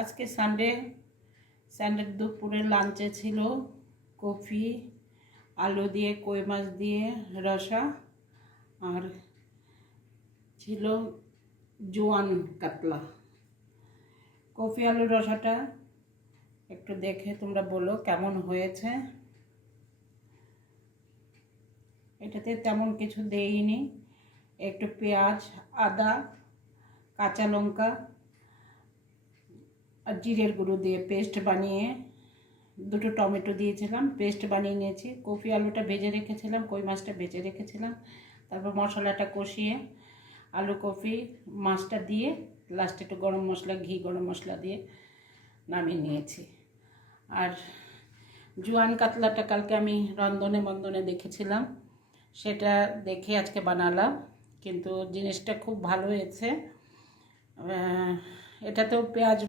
আজকে সানডে দুপুরে লাঞ্চে ছিল কফি, আলু দিয়ে, কই মাছ দিয়ে রসা, আর ছিল জোয়ান কাতলা। কফি আলুর রসাটা একটু দেখে তোমরা বলো কেমন হয়েছে। এটাতে তেমন কিছু দেইনি, একটু পেঁয়াজ, আদা, কাঁচা লঙ্কা আর জিরের গুঁড়ো দিয়ে পেস্ট বানিয়ে, দুটো টমেটো দিয়েছিলাম, পেস্ট বানিয়ে নিয়েছি। কফি আলুটা ভেজে রেখেছিলাম, কই মাছটা ভেজে রেখেছিলাম। তারপর মশলাটা কষিয়ে আলু, কফি, মাছটা দিয়ে লাস্টে একটু গরম মশলা, ঘি গরম মশলা দিয়ে নামিয়ে নিয়েছি। আর জোয়ান কাতলাটা কালকে আমি বন্ধনে দেখেছিলাম, সেটা দেখে আজকে বানালাম, কিন্তু জিনিসটা খুব ভালো হয়েছে। এটাতেও পেঁয়াজ